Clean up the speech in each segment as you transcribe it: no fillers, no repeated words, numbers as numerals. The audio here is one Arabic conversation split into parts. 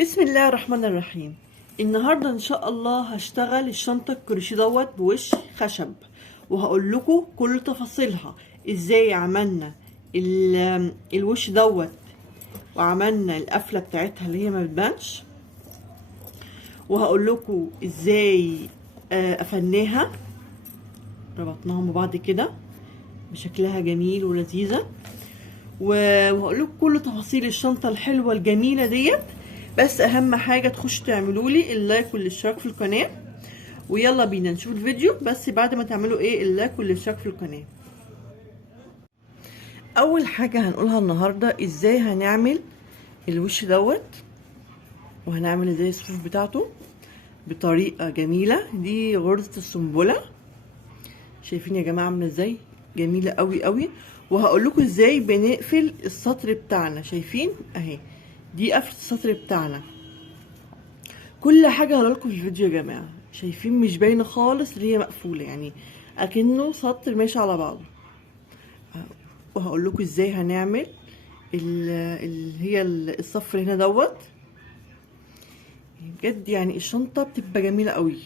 بسم الله الرحمن الرحيم. النهارده ان شاء الله هشتغل الشنطه الكروشيه بوش خشب، وهقول لكم كل تفاصيلها ازاي عملنا الوش وعملنا القفله بتاعتها اللي هي ما بتبانش، وهقول لكم ازاي قفلناها، ربطناهم ببعض كده بشكلها جميل ولذيذه، وهقول لكم كل تفاصيل الشنطه الحلوه الجميله ديت. بس اهم حاجه تخشوا تعملوا لي اللايك والاشتراك في القناه، ويلا بينا نشوف الفيديو. بس بعد ما تعملوا اللايك والاشتراك في القناه، اول حاجه هنقولها النهارده ازاي هنعمل الوش وهنعمل ازاي الصفوف بتاعته بطريقه جميله. دي غرزه السنبله، شايفين يا جماعه عامله ازاي جميله قوي قوي. وهقول لكم ازاي بنقفل السطر بتاعنا، شايفين اهي دي قفله السطر بتاعنا. كل حاجه هقول لكم في الفيديو يا جماعه، شايفين مش باينه خالص اللي هي مقفوله، يعني اكنه سطر ماشي على بعضه. وهقول لكم ازاي هنعمل اللي هي الصفر هنا بجد، يعني الشنطه بتبقى جميله قوي.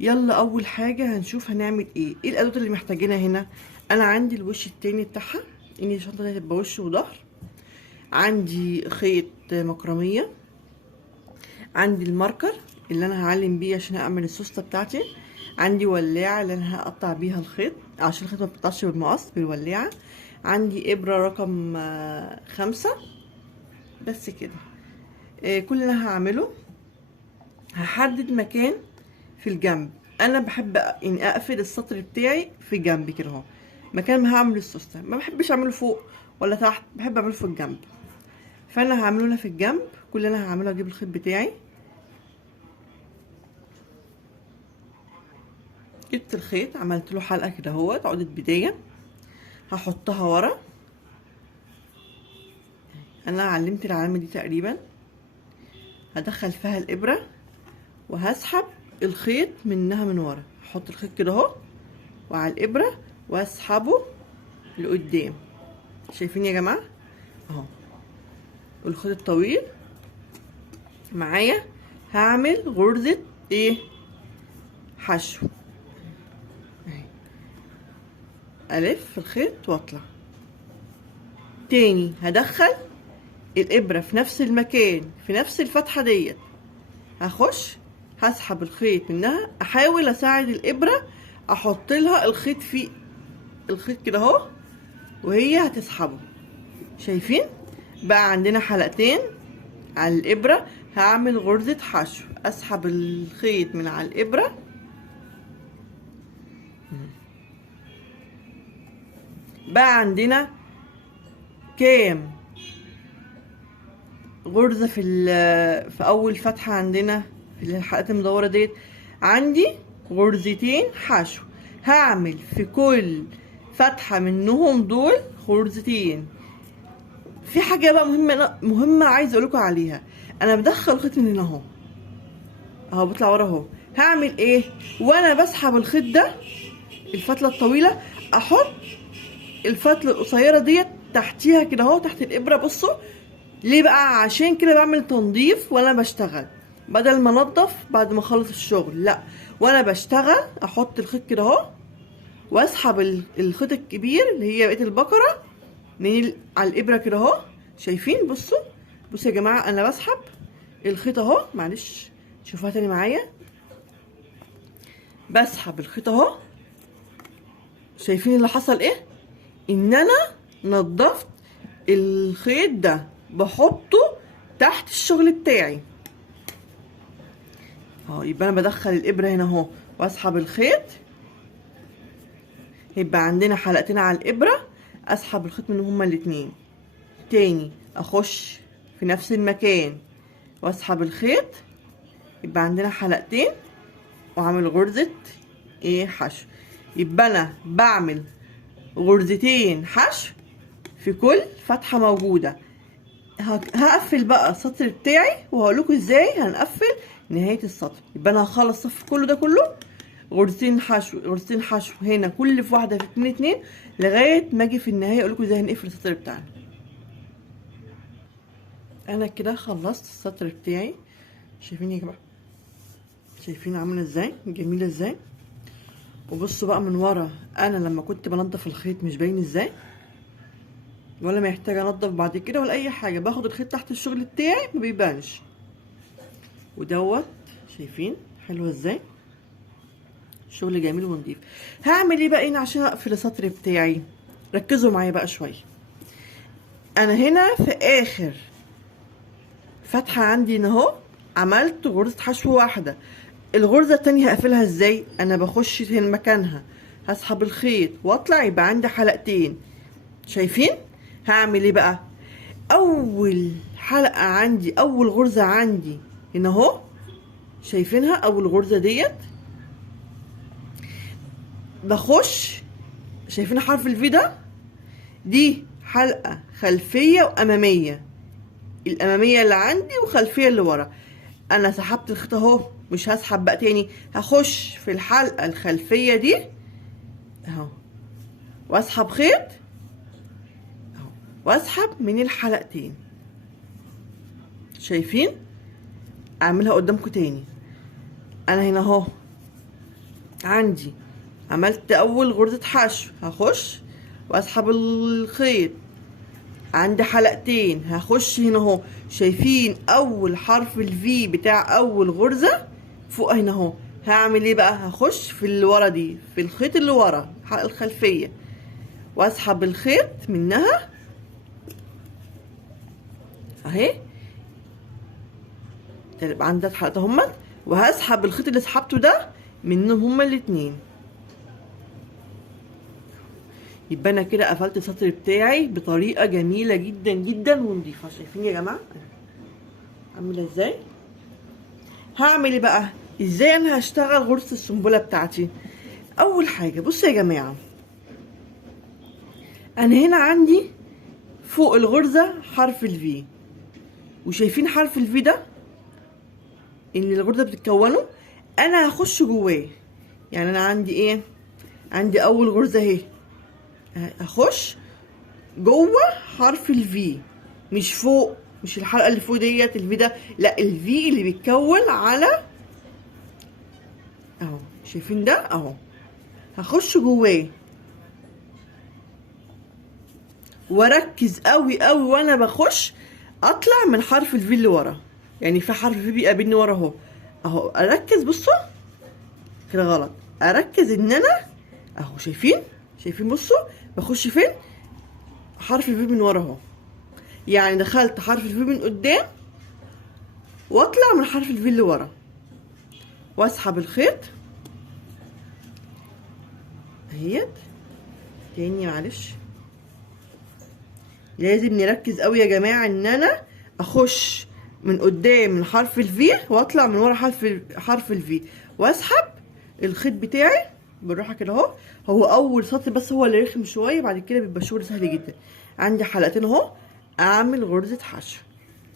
يلا اول حاجه هنشوف هنعمل ايه الادوات اللي محتاجينها هنا. انا عندي الوش التاني بتاعها، ان الشنطه دي هتبقى وش وظهر. عندي خيط مكرميه، عندي الماركر اللي انا هعلم بيه عشان اعمل السوسته بتاعتي، عندي ولاعه اللي انا هقطع بيها الخيط عشان الخيط ما بيتقطعش بالمقص بالولاعه، عندي ابره رقم 5. بس كده. كل اللي انا هعمله هحدد مكان في الجنب. انا بحب اني اقفل السطر بتاعي في جنب كده اهو، مكان ما هعمل السوسته. ما بحبش اعمله فوق ولا تحت، بحب اعمله في الجنب. فانا هعمله هنا في الجنب. كل اللي انا هعمله اجيب الخيط بتاعي، جبت الخيط عملت له حلقه كده اهوت عقده بدايه، هحطها ورا. انا علمت العلامه دي تقريبا. هدخل فيها الابره وهسحب الخيط منها من ورا، احط الخيط كده اهو وعلى الابره واسحبه لقدام. شايفين يا جماعه اهو الخيط الطويل معايا. هعمل غرزه حشو، الف الخيط واطلع تاني. هدخل الابره في نفس المكان في نفس الفتحه ديت، هخش هسحب الخيط منها، احاول اساعد الابره احط لها الخيط في الخيط كده اهو وهي هتسحبه. شايفين بقى عندنا حلقتين على الابره. هعمل غرزه حشو، اسحب الخيط من على الابره بقى عندنا كام غرزه في اول فتحه عندنا في الحلقات المدوره ديت. عندي غرزتين حشو، هعمل في كل فتحه منهم دول غرزتين. في حاجه بقى مهمه عايزه اقول لكم عليها. انا بدخل الخيط من هنا اهو بيطلع ورا اهو. هعمل ايه وانا بسحب الخيط ده الفتله الطويله؟ احط الفتله القصيره ديت تحتيها كده اهو تحت الابره. بصوا ليه بقى؟ عشان كده بعمل تنظيف وانا بشتغل، بدل ما انضف بعد ما اخلص الشغل، لا، وانا بشتغل احط الخيط كده اهو واسحب الخيط الكبير اللي هي بقيه البقره من على الابره كده اهو. شايفين؟ بصوا يا جماعه انا بسحب الخيط اهو. معلش شوفوها تاني معايا. بسحب الخيط اهو. شايفين اللي حصل ايه؟ ان انا نضفت الخيط ده، بحطه تحت الشغل بتاعي اهو. يبقى انا بدخل الابره هنا اهو واسحب الخيط، يبقى عندنا حلقتين على الابره. اسحب الخيط من هما الاتنين تاني، اخش في نفس المكان واسحب الخيط، يبقى عندنا حلقتين واعمل غرزه حشو. يبقى انا بعمل غرزتين حشو في كل فتحه موجوده. هقفل بقى السطر بتاعي وهقول لكم ازاي هنقفل نهايه السطر. يبقى انا هخلص الصف كله غرزتين حشو هنا، كل في واحده في اتنين لغايه ما اجي في النهايه اقول لكم ازاي هنقفل السطر بتاعنا. انا كده خلصت السطر بتاعي. شايفين يا جماعه؟ شايفين عامله ازاي جميله ازاي؟ وبصوا بقى من ورا انا لما كنت بنضف الخيط مش باين ازاي، ولا محتاج انضف بعد كده ولا اي حاجه. باخد الخيط تحت الشغل بتاعي ما بيبانش. ودوت شايفين حلوه ازاي؟ شغل جميل ونضيف. هعمل ايه بقى هنا عشان اقفل السطر بتاعي؟ ركزوا معايا بقى شويه. انا هنا في اخر فتحه عندي هنا اهو عملت غرزه حشو واحده. الغرزه التانية هقفلها ازاي؟ انا بخش هنا مكانها، هسحب الخيط واطلع، يبقى عندي حلقتين. شايفين؟ هعمل ايه بقى؟ اول حلقه عندي، اول غرزه عندي هنا اهو، شايفينها؟ اول غرزه ديت بخش، شايفين حرف الفي ده؟ دي حلقه خلفيه واماميه، الاماميه اللي عندي وخلفيه اللي ورا. انا سحبت الخيط اهو، مش هسحب بقى تاني، هخش في الحلقه الخلفيه دي اهو واسحب خيط اهو، واسحب من الحلقتين. شايفين؟ اعملها قدامكم تاني. انا هنا اهو عندي عملت اول غرزه حشو، هخش واسحب الخيط، عندي حلقتين، هخش هنا اهو. شايفين اول حرف الفي بتاع اول غرزه فوق هنا اهو؟ هعمل ايه بقى؟ هخش في اللي ورا دي، في الخيط اللي ورا الحلقه الخلفيه، واسحب الخيط منها اهي، تبقى عندي حلقه همت، وهسحب الخيط اللي سحبته ده منهم هما الاتنين. يبقى انا كده قفلت السطر بتاعي بطريقه جميله جدا جدا ونضيفه. شايفين يا جماعه عامله ازاي؟ هعمل ايه بقى؟ ازاي انا هشتغل غرزه السنبله بتاعتي؟ اول حاجه بصوا يا جماعه، انا هنا عندي فوق الغرزه حرف الفي، وشايفين حرف الفي ده اللي الغرزه بتتكونه؟ انا هخش جواه. يعني انا عندي ايه؟ عندي اول غرزه اهي، هخش جوه حرف الفي، مش فوق، مش الحلقه اللي فوق ديت الفي ده، لا، الفي اللي بيتكون على اهو. شايفين ده اهو؟ هخش جواه واركز قوي قوي وانا بخش، اطلع من حرف الفي اللي ورا. يعني في حرف في بيقابلني ورا اهو اهو، اركز. بصوا كده غلط، اركز ان انا اهو. شايفين؟ شايفين؟ بصوا بخش فين؟ حرف الفي من ورا اهو. يعني دخلت حرف الفي من قدام واطلع من حرف الفي اللي ورا، واسحب الخيط اهيت تاني. معلش، لازم نركز قوي يا جماعه ان انا اخش من قدام من حرف الفي واطلع من ورا حرف الفي، واسحب الخيط بتاعي بالراحه كده اهو. هو اول سطر بس هو اللي رخم شويه، بعد كده بيبقى الشغل سهل جدا. عندي حلقتين اهو، اعمل غرزه حشو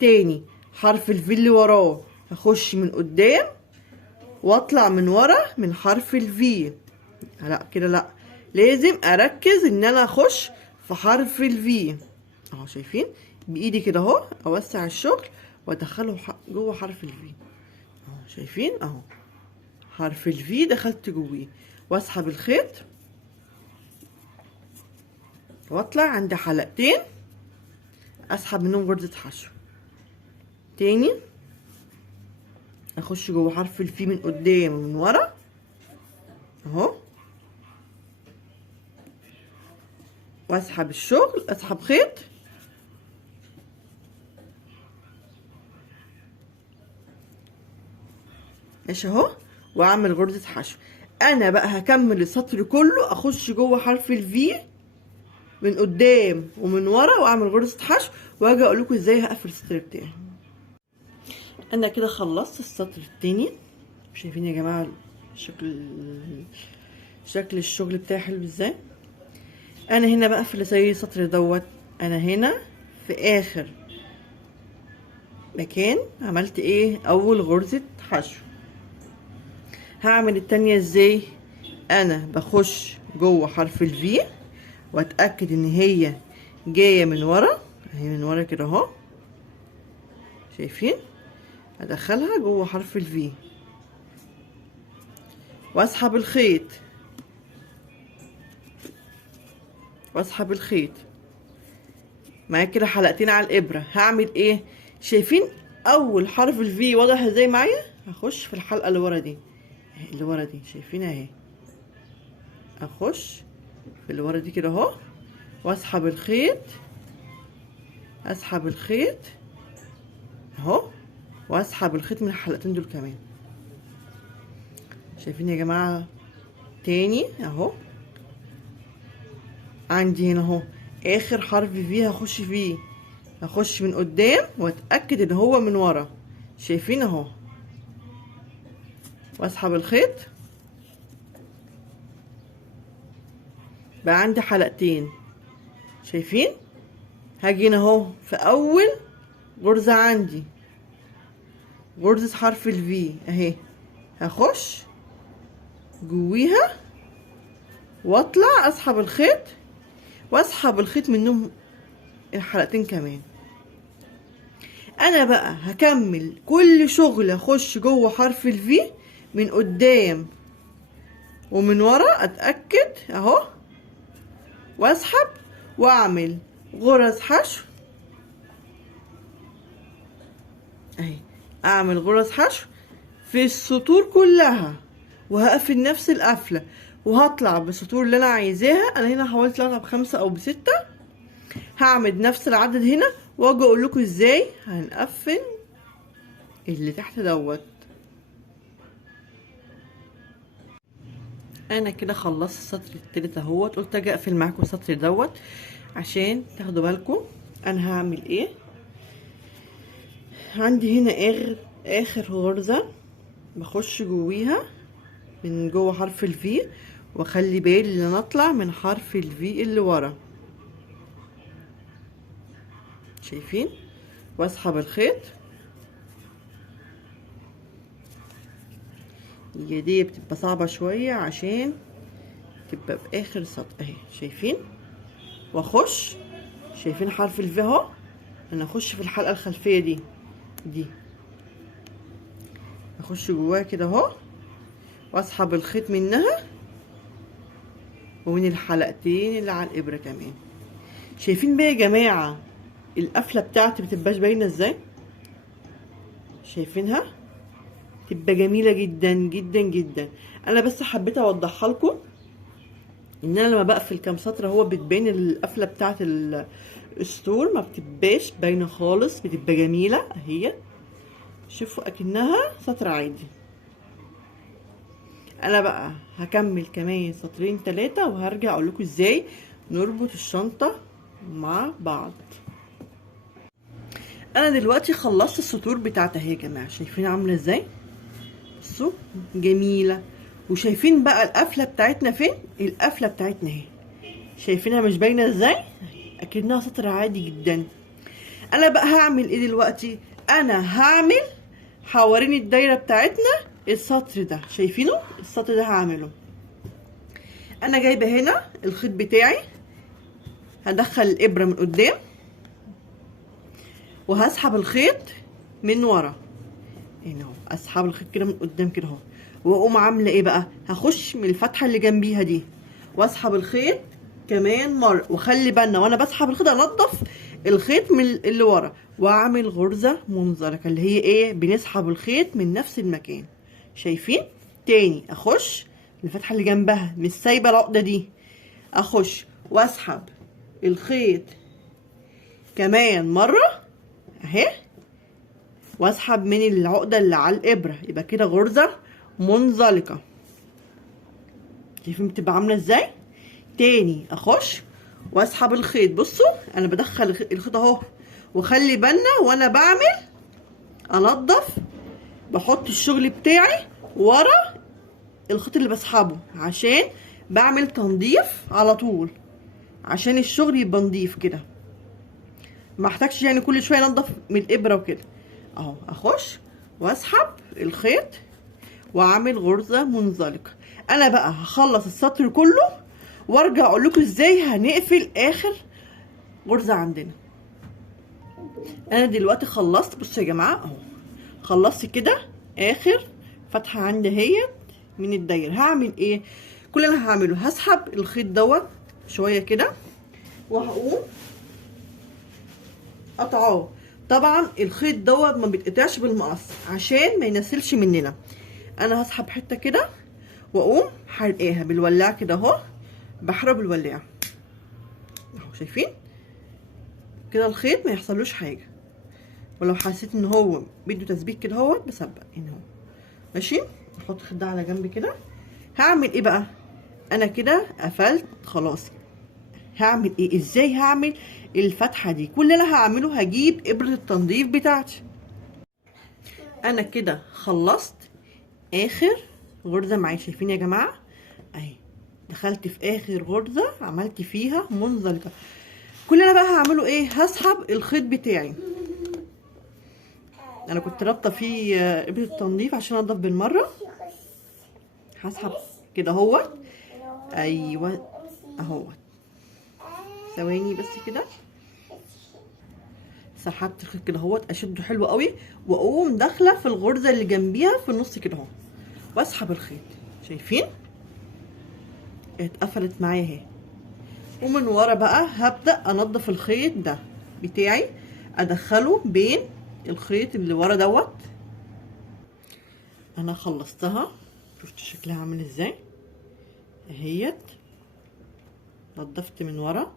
تاني، حرف الفي اللي وراه هخش من قدام واطلع من ورا من حرف الفي. لا كده لا، لازم اركز ان انا اخش في حرف الفي اهو. شايفين؟ بايدي كده اهو اوسع الشغل وادخله جوه حرف الفي اهو. شايفين اهو؟ حرف الفي دخلت جواه، واسحب الخيط واطلع عند حلقتين، اسحب منهم غرزة حشو تاني، اخش جوه حرف الفي من قدام ومن ورا اهو، واسحب الشغل، اسحب خيط ماشي اهو، واعمل غرزة حشو. انا بقى هكمل السطر كله، اخش جوه حرف الفي من قدام ومن ورا واعمل غرزة حشو، واجي اقول لكم ازاي هقفل السطر بتاعي. انا كده خلصت السطر التاني. شايفين يا جماعه شكل الشغل بتاعي حلو ازاي؟ انا هنا بقفل زي السطر دوت. انا هنا في اخر مكان عملت ايه؟ اول غرزة حشو. هعمل التانية ازاي؟ انا بخش جوه حرف الفي واتاكد ان هي جايه من ورا اهي، من ورا كده اهو، شايفين؟ ادخلها جوه حرف الفي واسحب الخيط واسحب الخيط معايا كده حلقتين على الابره. هعمل ايه؟ شايفين اول حرف الفي واضح ازاي معايا؟ هخش في الحلقه اللي ورا دي، اللي ورا دي شايفينها اهي، اخش في اللي ورا دي كده اهو واسحب الخيط، اسحب الخيط اهو، واسحب الخيط من الحلقتين دول كمان. شايفين يا جماعه؟ تاني اهو، عندي هنا اهو اخر حرف فيه هخش فيه، هخش من قدام واتاكد ان هو من ورا. شايفين اهو، واسحب الخيط بقى عندي حلقتين. شايفين؟ هاجي هنا اهو في اول غرزه عندي غرزه حرف الفي اهي، هخش جويها واطلع اسحب الخيط واسحب الخيط منهم الحلقتين كمان. انا بقى هكمل كل شغل اخش جوه حرف الفي من قدام ومن ورا، اتاكد اهو واسحب واعمل غرز حشو اهي، اعمل غرز حشو في السطور كلها وهقفل نفس القفله وهطلع بالسطور اللي انا عايزاها. انا هنا حاولت اطلع ب5 او ب6، هعمل نفس العدد هنا واجي اقول لكم ازاي هنقفل اللي تحت دوت. انا كده خلصت السطر التالت اهوت، قلت اجي اقفل معاكم السطر دوت عشان تاخدوا بالكم انا هعمل ايه. عندي هنا اخر غرزه بخش جويها من جوه حرف الفي، واخلي بالي ان انا اطلع من حرف الفي اللي ورا. شايفين؟ واسحب الخيط. هي دي بتبقى صعبه شويه عشان تبقى باخر سطر اهي. شايفين؟ واخش، شايفين حرف الفي اهو، انا اخش في الحلقه الخلفيه دي اخش جواها كده اهو واسحب الخيط منها ومن الحلقتين اللي على الابره كمان. شايفين بقى يا جماعه القفله بتاعتي متبقاش باينه ازاي؟ شايفينها؟ تبقى جميله جدا جدا جدا. انا بس حبيت اوضحها لكم ان انا لما بقفل كام سطر هو بتبين القفله بتاعت السطور، ما بتبقاش باينه خالص، بتبقى جميله اهي. شوفوا اكنها سطر عادي. انا بقى هكمل كمان سطرين 3 وهرجع اقول لكم ازاي نربط الشنطه مع بعض. انا دلوقتي خلصت السطور بتاعتها اهي يا جماعه، شايفين عامله ازاي؟ بصوا جميله. وشايفين بقى القفله بتاعتنا فين؟ القفله بتاعتنا اهي، شايفينها مش باينه ازاي؟ اكنها سطر عادي جدا. انا بقى هعمل ايه دلوقتي؟ انا هعمل حوالين الدايره بتاعتنا السطر ده. شايفينه؟ السطر ده هعمله. انا جايبه هنا الخيط بتاعي، هدخل الابره من قدام وهسحب الخيط من ورا هنا اهو، اسحب الخيط كده من قدام كده اهو، واقوم عامله ايه بقى؟ هخش من الفتحه اللي جنبيها دي واسحب الخيط كمان مره، وخلي بالنا وانا بسحب الخيط انضف الخيط من اللي ورا، واعمل غرزه منزلقه اللي هي ايه؟ بنسحب الخيط من نفس المكان. شايفين؟ تاني اخش الفتحه اللي جنبها، مش سايبه العقده دي، اخش واسحب الخيط كمان مره اهي، واسحب من العقده اللي على الابره، يبقى كده غرزه منزلقه. شايفين بتبقى عامله ازاي؟ تاني اخش واسحب الخيط. بصوا انا بدخل الخيط اهو، وخلي بالنا وانا بعمل انضف، بحط الشغل بتاعي ورا الخيط اللي بسحبه عشان بعمل تنظيف على طول، عشان الشغل يبقى نضيف كده، ما احتاجش يعني كل شويه انضف من الابره وكده اهو. اخش واسحب الخيط واعمل غرزه منزلقه. انا بقى هخلص السطر كله وارجع اقول لكم ازاي هنقفل اخر غرزه عندنا. انا دلوقتي خلصت. بصوا يا جماعه اهو، خلصت كده اخر فتحه عندي اهيت من الدايره. هعمل ايه؟ كل اللي انا هعمله هسحب الخيط دوت شويه كده وهقوم قطعاه. طبعا الخيط دوت ما بيتقطعش بالمقص عشان ما ينسلش مننا. انا هسحب حته كده واقوم حرقاها بالولاعه كده اهو، بحرق بالولاعه اهو. شايفين كده الخيط ما يحصلوش حاجه، ولو حسيت ان هو بده تثبيت كده اهوت بثبت هنا اهو. ماشي، احط الخيط ده على جنب كده. هعمل ايه بقى؟ انا كده قفلت خلاص. هعمل ايه؟ ازاي هعمل الفتحه دي؟ كل اللي انا هعمله هجيب ابره التنظيف بتاعتي. انا كده خلصت اخر غرزه معايا. شايفين يا جماعه اهي، دخلت في اخر غرزه عملت فيها منزلقه. كل اللي انا بقى هعمله ايه؟ هسحب الخيط بتاعي. انا كنت رابطه فيه ابره التنظيف عشان انضف بالمره. هسحب كده اهوت. ايوه اهوت، ثواني بس كده. سحبت الخيط كده اهوت، اشده حلو قوي واقوم داخله في الغرزه اللي جنبيها في النص كده اهو واسحب الخيط. شايفين اتقفلت معايا اهي. ومن ورا بقى هبدا انضف الخيط ده بتاعي، ادخله بين الخيط اللي ورا دوت. انا خلصتها، شفت شكلها عامل ازاي اهيت. نضفت من ورا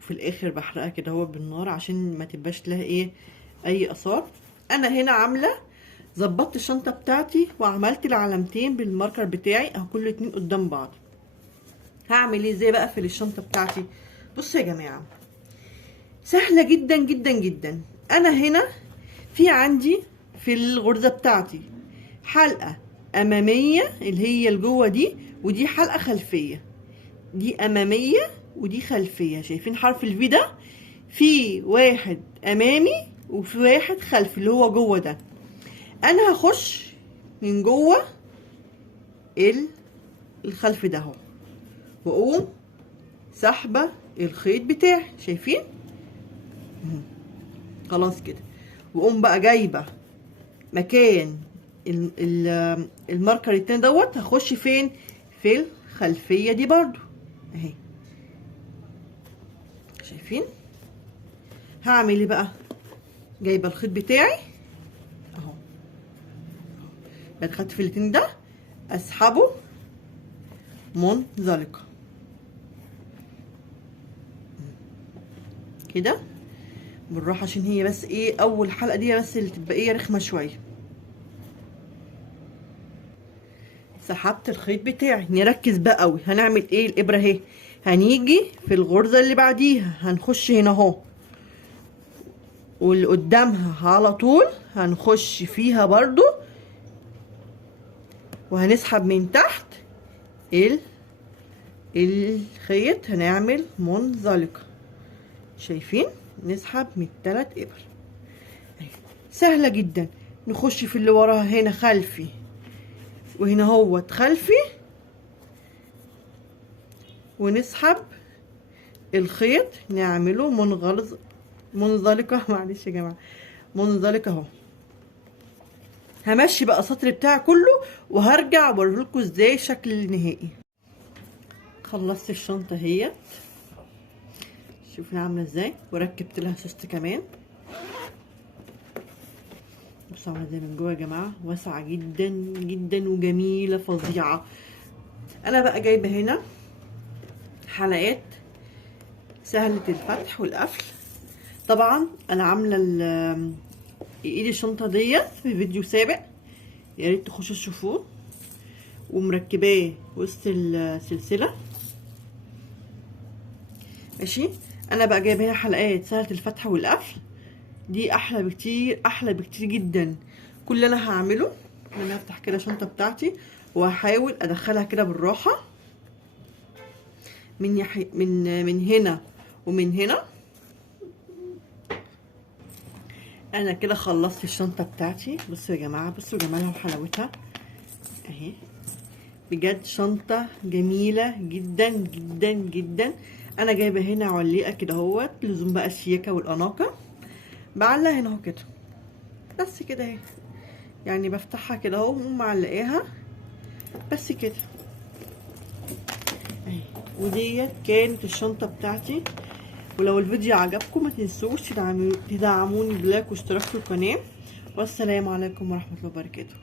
وفي الاخر بحرقها كده هو بالنار عشان ما تبقاش لها ايه اي اثار. انا هنا عامله ظبطت الشنطه بتاعتي وعملت العلامتين بالماركر بتاعي اهو، كل اتنين قدام بعض. هعمل ايه ازاي بقى في الشنطه بتاعتي؟ بصوا يا جماعه، سهله جدا جدا جدا. انا هنا في عندي في الغرزه بتاعتي حلقه اماميه اللي هي الجوه دي، ودي حلقه خلفيه. دي اماميه ودي خلفيه. شايفين حرف الفي ده؟ في واحد امامي وفي واحد خلفي اللي هو جوه ده. انا هخش من جوه الخلف ده اهو، واقوم سحبه الخيط بتاعي. شايفين خلاص كده. واقوم بقى جايبه مكان الماركر التاني دوت. هخش فين؟ في الخلفيه دي برضو اهي. شايفين؟ هعمل ايه بقى؟ جايبه الخيط بتاعي اهو، بدخلت في الاتنين ده اسحبه منزلقه كده بالراحه، عشان هي بس ايه اول حلقه دي بس اللي تبقى ايه رخمه شويه. سحبت الخيط بتاعي. نركز بقى قوي. هنعمل ايه؟ الابره اهي، هنيجي في الغرزه اللي بعديها هنخش هنا اهو، واللي قدامها على طول هنخش فيها برضو، وهنسحب من تحت الخيط. هنعمل منزلقه. شايفين؟ نسحب من الثلاث ابر. سهله جدا. نخش في اللي وراها هنا خلفي، وهنا هوت خلفي، ونسحب الخيط نعمله منزلقه. معلش يا جماعه، منزلقه اهو. همشي بقى السطر بتاعي كله وهرجع اوريلكم ازاي الشكل النهائي. خلصت الشنطه اهيت، شوفي عامله ازاي، وركبت لها سوست كمان. بصوا عامله ازاي من جوه يا جماعه، واسعه جدا جدا وجميله فظيعه. انا بقى جايبه هنا حلقات سهله الفتح والقفل. طبعا انا عامله ايد الشنطه ديت في فيديو سابق، يا ريت تخشوا تشوفوه، ومركباه وسط السلسله. ماشي. انا بقى جايبه هنا حلقات سهله الفتح والقفل، دي احلى بكتير، احلى بكتير جدا. كل اللي انا هعمله ان انا هفتح كده الشنطه بتاعتي وهحاول ادخلها كده بالراحه من هنا ومن هنا. انا كده خلصت الشنطه بتاعتي. بصوا يا جماعه، بصوا جمالها وحلاوتها اهي، بجد شنطه جميله جدا جدا جدا. انا جايبه هنا علقه كده اهوت، لزوم بقى الشياكه والاناقه. بعلق هنا اهو كده، بس كده اهي، يعني بفتحها كده اهو ومعلقاها بس كده اهي. وديت كانت الشنطه بتاعتي. ولو الفيديو عجبكم ما تنسوش تدعموني بلايك واشتراك في القناه. والسلام عليكم ورحمه الله وبركاته.